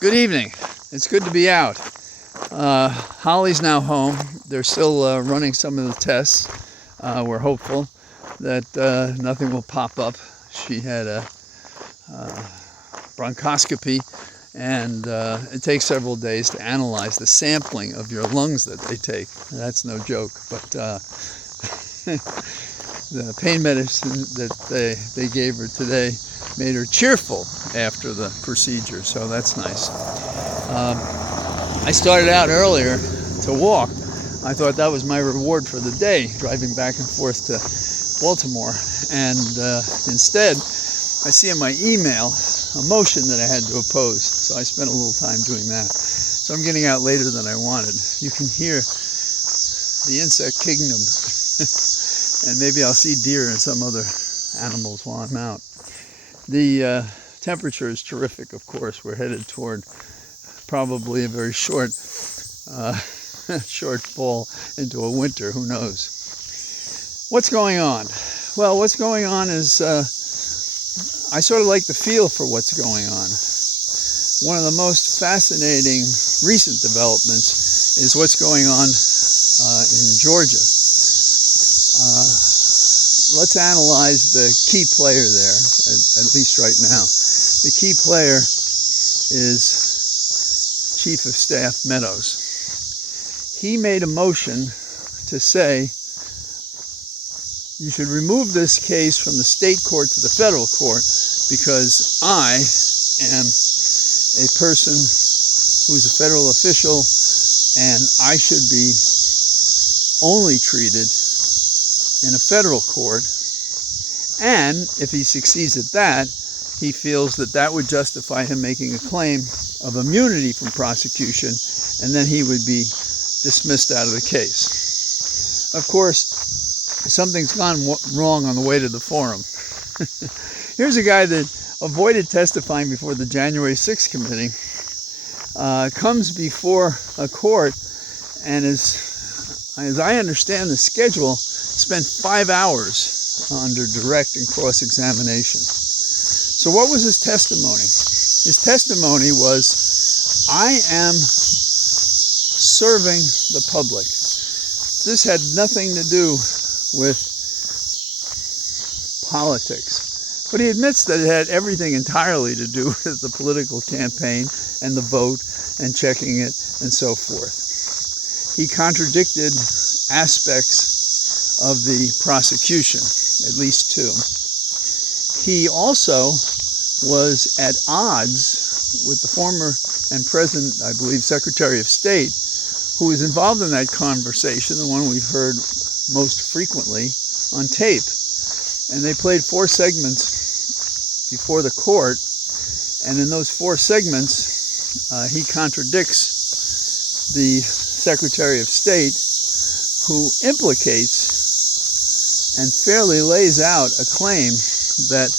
Good evening. It's good to be out. Holly's now home. They're still running some of the tests. We're hopeful that nothing will pop up. She had a bronchoscopy, and it takes several days to analyze the sampling of your lungs that they take. That's no joke, but the pain medicine that they gave her today made her cheerful after the procedure, so that's nice. I started out earlier to walk. I thought that was my reward for the day, driving back and forth to Baltimore, and instead I see in my email a motion that I had to oppose, so I spent a little time doing that. So I'm getting out later than I wanted. You can hear the insect kingdom and maybe I'll see deer and some other animals while I'm out. The temperature is terrific, of course. We're headed toward probably a very short fall into a winter, who knows. What's going on? Well, what's going on is I sort of like the feel for what's going on. One of the most fascinating recent developments is what's going on in Georgia. Let's analyze the key player there, at least right now. The key player is Chief of Staff Meadows. He made a motion to say you should remove this case from the state court to the federal court because I am a person who's a federal official and I should be only treated in a federal court, and if he succeeds at that, he feels that that would justify him making a claim of immunity from prosecution, and then he would be dismissed out of the case. Of course, something's gone wrong on the way to the forum. Here's a guy that avoided testifying before the January 6th committee, comes before a court, and as I understand the schedule, spent 5 hours under direct and cross-examination. So what was his testimony? His testimony was, I am serving the public. This had nothing to do with politics. But he admits that it had everything entirely to do with the political campaign and the vote and checking it and so forth. He contradicted aspects of the prosecution, at least two. He also was at odds with the former and present, I believe, Secretary of State, who was involved in that conversation, the one we've heard most frequently on tape. And they played 4 segments before the court, and in those 4 segments, he contradicts the Secretary of State, who implicates and fairly lays out a claim that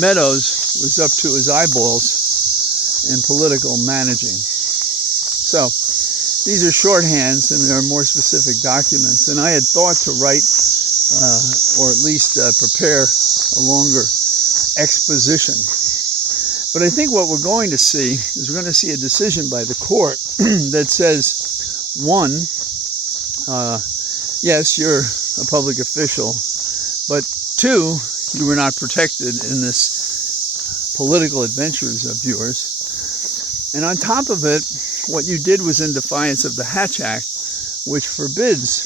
Meadows was up to his eyeballs in political managing. So these are shorthands and there are more specific documents, and I had thought to write or at least prepare a longer exposition. But I think what we're going to see is we're going to see a decision by the court that says, one, yes, you're a public official, but 2, you were not protected in this political adventures of yours. And on top of it, what you did was in defiance of the Hatch Act, which prohibits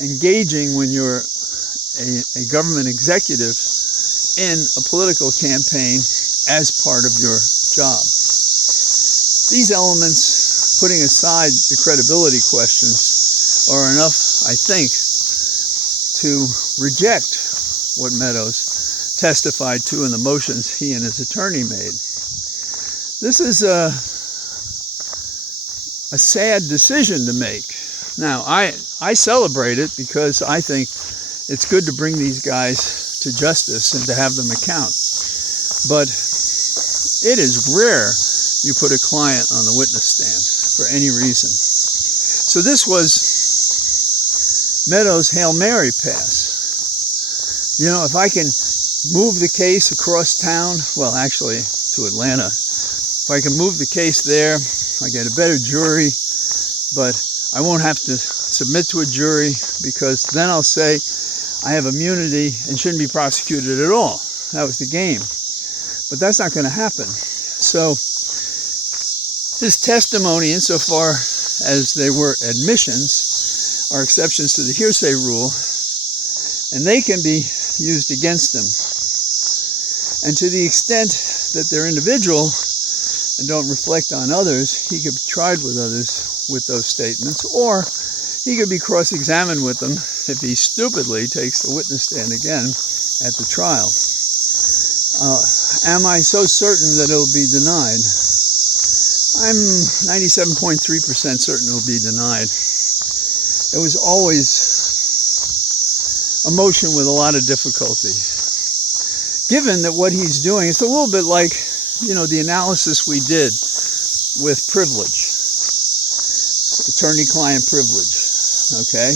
engaging when you're a government executive in a political campaign as part of your job. These elements, putting aside the credibility questions, are enough, I think, to reject what Meadows testified to in the motions he and his attorney made. This is a sad decision to make. Now, I celebrate it because I think it's good to bring these guys to justice and to have them account. But it is rare you put a client on the witness stand for any reason. So this was Meadows' Hail Mary pass. You know, if I can move the case across town, well, actually to Atlanta. If I can move the case there, I get a better jury, but I won't have to submit to a jury because then I'll say I have immunity and shouldn't be prosecuted at all. That was the game. But that's not going to happen. So his testimony, insofar as they were admissions, are exceptions to the hearsay rule, and they can be used against him. And to the extent that they're individual and don't reflect on others, he could be tried with others with those statements, or he could be cross-examined with them if he stupidly takes the witness stand again at the trial. Am I so certain that it'll be denied? I'm 97.3% certain it'll be denied. It was always a motion with a lot of difficulty. Given that what he's doing, it's a little bit like, the analysis we did with privilege, attorney-client privilege, okay?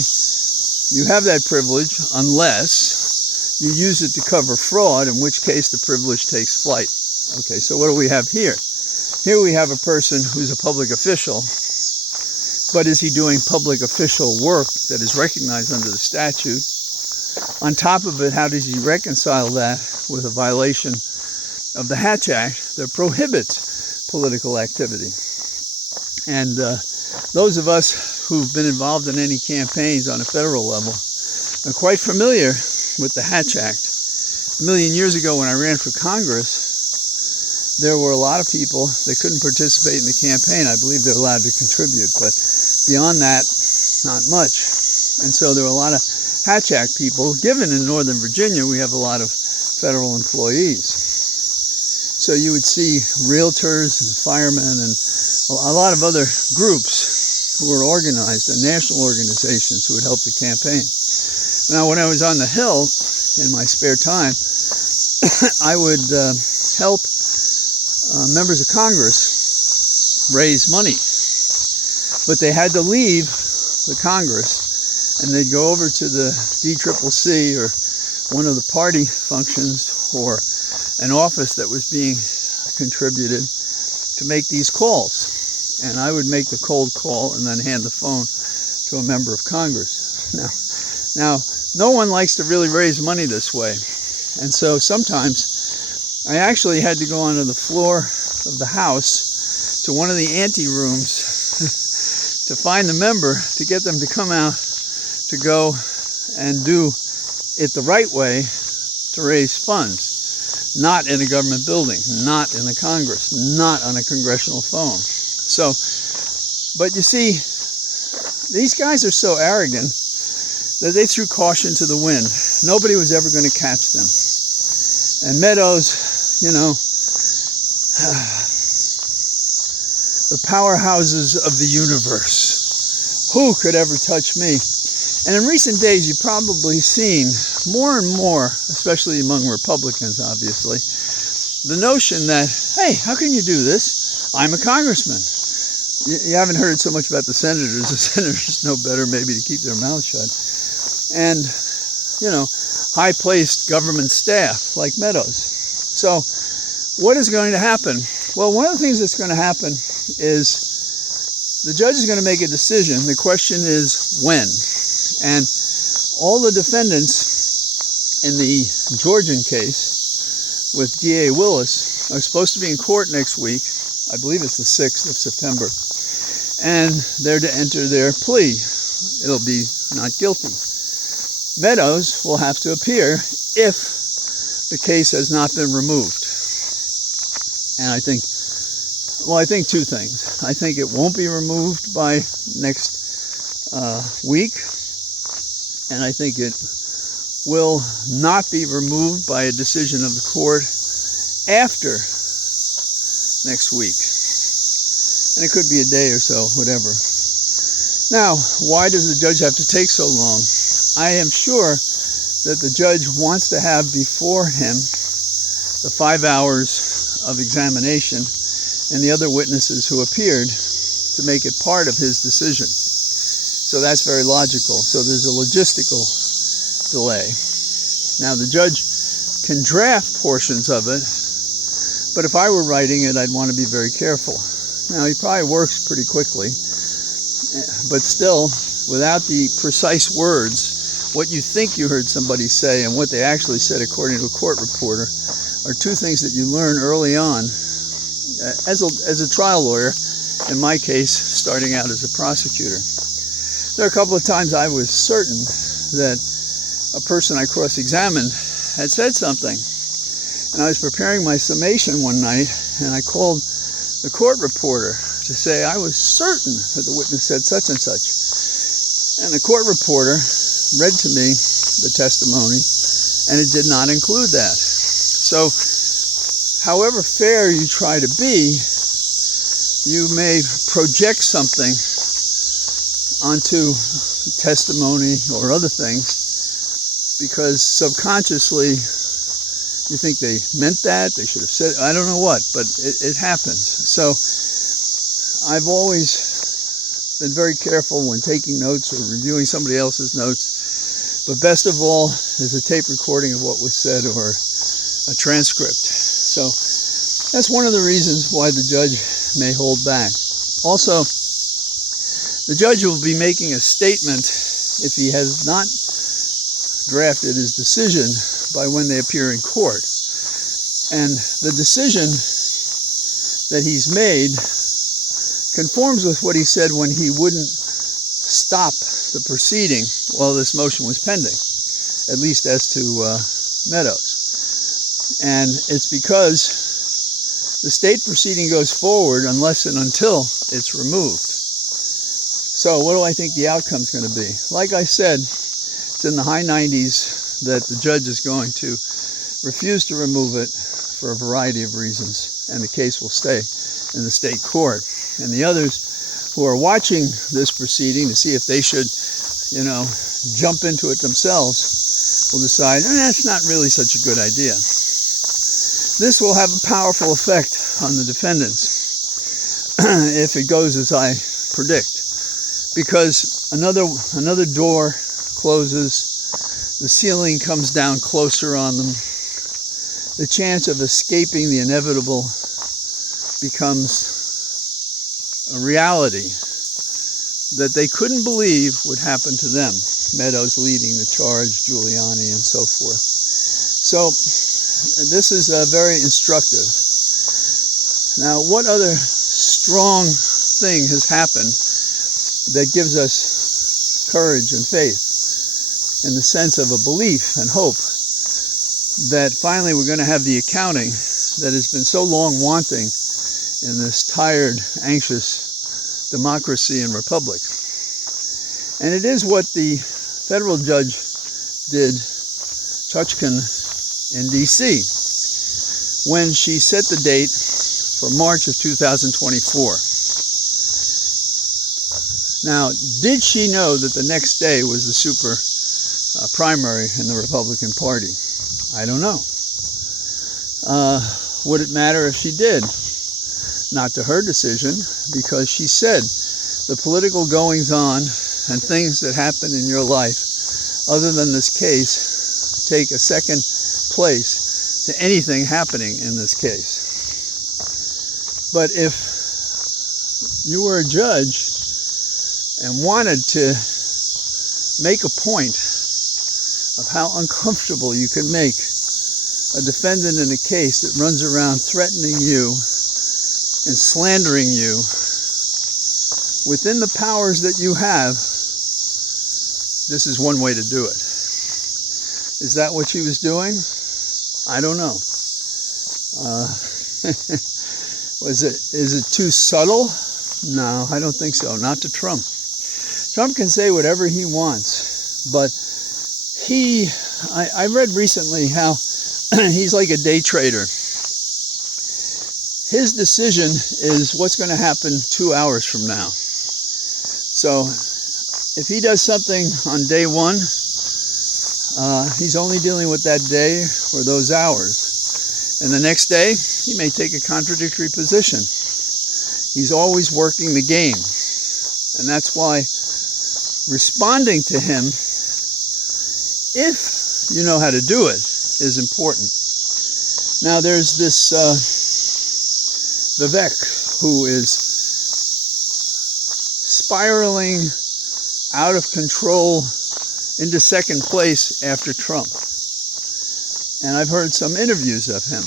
You have that privilege unless you use it to cover fraud, in which case the privilege takes flight. Okay, so what do we have here? Here we have a person who's a public official, but is he doing public official work that is recognized under the statute? On top of it, how does he reconcile that with a violation of the Hatch Act that prohibits political activity? And those of us who've been involved in any campaigns on a federal level are quite familiar with the Hatch Act. A million years ago when I ran for Congress, there were a lot of people that couldn't participate in the campaign. I believe they're allowed to contribute, but beyond that, not much. And so there were a lot of Hatch Act people. Given in Northern Virginia, we have a lot of federal employees. So you would see realtors and firemen and a lot of other groups who were organized, and national organizations who would help the campaign. Now, when I was on the Hill in my spare time, I would help members of Congress raise money. But they had to leave the Congress and they'd go over to the DCCC or one of the party functions or an office that was being contributed to make these calls. And I would make the cold call and then hand the phone to a member of Congress. Now, no one likes to really raise money this way. And so sometimes I actually had to go onto the floor of the House to one of the ante rooms to find the member, to get them to come out to go and do it the right way to raise funds. Not in a government building, not in the Congress, not on a congressional phone. So, but you see, these guys are so arrogant that they threw caution to the wind. Nobody was ever going to catch them. And Meadows, the powerhouses of the universe. Who could ever touch me? And in recent days, you've probably seen more and more, especially among Republicans, obviously, the notion that, hey, how can you do this? I'm a congressman. You haven't heard so much about the senators. The senators know better maybe to keep their mouths shut. And, high-placed government staff like Meadows. So what is going to happen? Well, one of the things that's going to happen is the judge is going to make a decision. The question is when. And all the defendants in the Georgian case with D.A. Willis are supposed to be in court next week. I believe it's the 6th of September. And they're to enter their plea. It'll be not guilty. Meadows will have to appear if the case has not been removed. And I think two things. I think it won't be removed by next week. And I think it will not be removed by a decision of the court after next week. And it could be a day or so, whatever. Now, why does the judge have to take so long? I am sure that the judge wants to have before him the 5 hours of examination and the other witnesses who appeared to make it part of his decision. So that's very logical. So there's a logistical delay. Now the judge can draft portions of it, but if I were writing it, I'd want to be very careful. Now, he probably works pretty quickly, but still, without the precise words, what you think you heard somebody say and what they actually said according to a court reporter are two things that you learn early on as a trial lawyer, in my case, starting out as a prosecutor. There are a couple of times I was certain that a person I cross-examined had said something. And I was preparing my summation one night, and I called the court reporter to say I was certain that the witness said such and such. And the court reporter read to me the testimony, and it did not include that. So, however fair you try to be, you may project something onto testimony or other things because subconsciously you think they meant that, they should have said, I don't know what, but it happens. So I've always been very careful when taking notes or reviewing somebody else's notes, but best of all is a tape recording of what was said or a transcript. So that's one of the reasons why the judge may hold back. Also, the judge will be making a statement if he has not drafted his decision by when they appear in court. And the decision that he's made conforms with what he said when he wouldn't stop the proceeding while this motion was pending, at least as to Meadows. And it's because the state proceeding goes forward unless and until it's removed. So what do I think the outcome's going to be? Like I said, it's in the high 90s that the judge is going to refuse to remove it for a variety of reasons, and the case will stay in the state court. And the others who are watching this proceeding to see if they should, jump into it themselves will decide, that's not really such a good idea. This will have a powerful effect on the defendants if it goes as I predict, because another door closes, the ceiling comes down closer on them, the chance of escaping the inevitable becomes a reality that they couldn't believe would happen to them. Meadows leading the charge, Giuliani, and so forth. So this is very instructive. Now, what other strong thing has happened that gives us courage and faith in the sense of a belief and hope that finally we're going to have the accounting that has been so long wanting in this tired, anxious democracy and republic? And it is what the federal judge did, Chutkan, in D.C., when she set the date for March of 2024. Now, did she know that the next day was the super primary in the Republican Party? I don't know. Would it matter if she did? Not to her decision, because she said the political goings-on and things that happen in your life, other than this case, take a second place to anything happening in this case. But if you were a judge and wanted to make a point of how uncomfortable you can make a defendant in a case that runs around threatening you and slandering you within the powers that you have, this is one way to do it. Is that what she was doing? I don't know. Is it too subtle? No, I don't think so. Not to Trump. Trump can say whatever he wants, but I read recently how he's like a day trader. His decision is what's going to happen 2 hours from now. So if he does something on day one, he's only dealing with that day or those hours. And the next day, he may take a contradictory position. He's always working the game. And that's why responding to him, if you know how to do it, is important. Now there's this Vivek who is spiraling out of control into second place after Trump. And I've heard some interviews of him.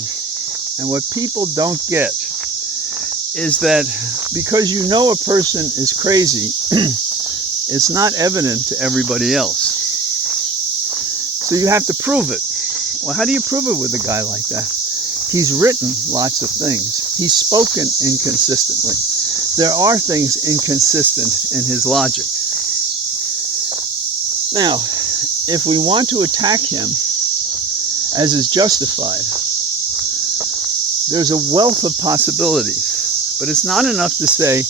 And what people don't get is that because you know a person is crazy, it's not evident to everybody else. So you have to prove it. Well, how do you prove it with a guy like that? He's written lots of things. He's spoken inconsistently. There are things inconsistent in his logic. Now, if we want to attack him, as is justified, there's a wealth of possibilities. But it's not enough to say,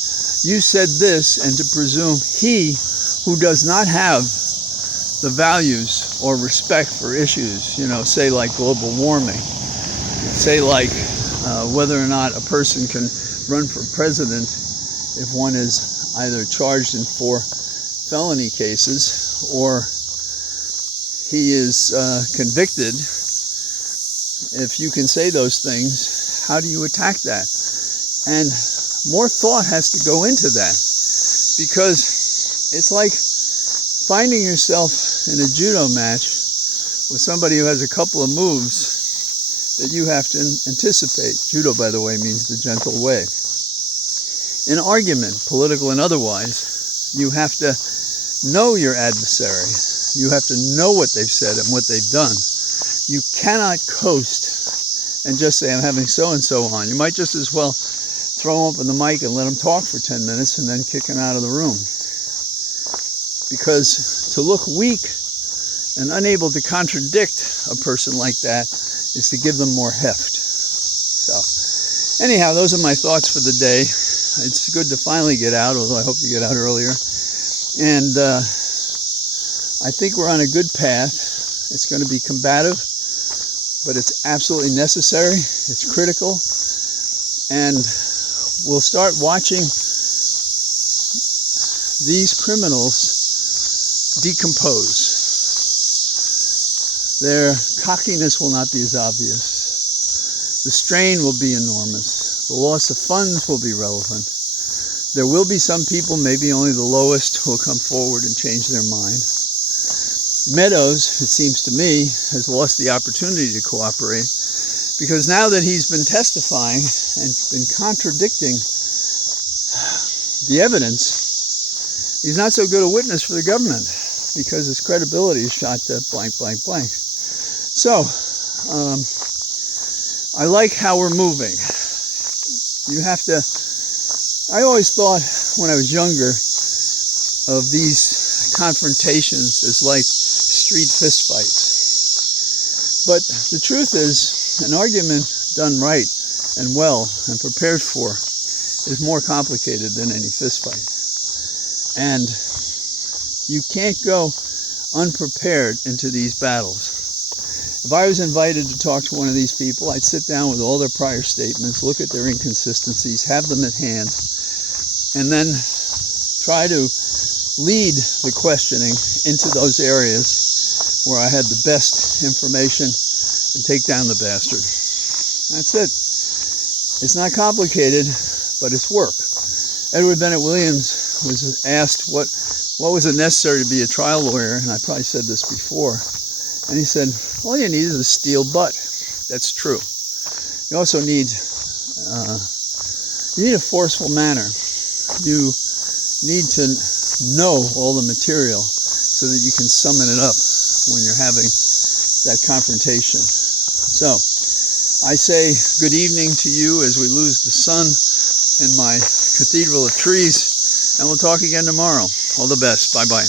you said this, and to presume he, who does not have the values or respect for issues, say like global warming, say like whether or not a person can run for president if one is either charged in 4 felony cases or he is convicted. If you can say those things, how do you attack that? And more thought has to go into that, because it's like finding yourself in a judo match with somebody who has a couple of moves that you have to anticipate. Judo, by the way, means the gentle way. In argument, political and otherwise, you have to know your adversary. You have to know what they've said and what they've done. You cannot coast and just say, I'm having so-and-so on. You might just as well throw him up on the mic and let him talk for 10 minutes and then kick him out of the room. Because to look weak and unable to contradict a person like that is to give them more heft. So, anyhow, those are my thoughts for the day. It's good to finally get out, although I hope to get out earlier. And I think we're on a good path. It's going to be combative, but it's absolutely necessary. It's critical. And we'll start watching these criminals decompose. Their cockiness will not be as obvious. The strain will be enormous. The loss of funds will be relevant. There will be some people, maybe only the lowest, who will come forward and change their mind. Meadows, it seems to me, has lost the opportunity to cooperate, because now that he's been testifying and been contradicting the evidence, he's not so good a witness for the government, because his credibility is shot to blank, blank, blank. So, I like how we're moving. You have to, I always thought when I was younger of these confrontations as like street fistfights. But the truth is, an argument done right and well and prepared for is more complicated than any fistfight. And you can't go unprepared into these battles. If I was invited to talk to one of these people, I'd sit down with all their prior statements, look at their inconsistencies, have them at hand, and then try to lead the questioning into those areas where I had the best information and take down the bastard. That's it. It's not complicated, but it's work. Edward Bennett Williams was asked what was it necessary to be a trial lawyer, and I probably said this before, and he said, all you need is a steel butt. That's true. You also need a forceful manner. You need to know all the material so that you can summon it up when you're having that confrontation. So, I say good evening to you as we lose the sun in my cathedral of trees, and we'll talk again tomorrow. All the best. Bye-bye.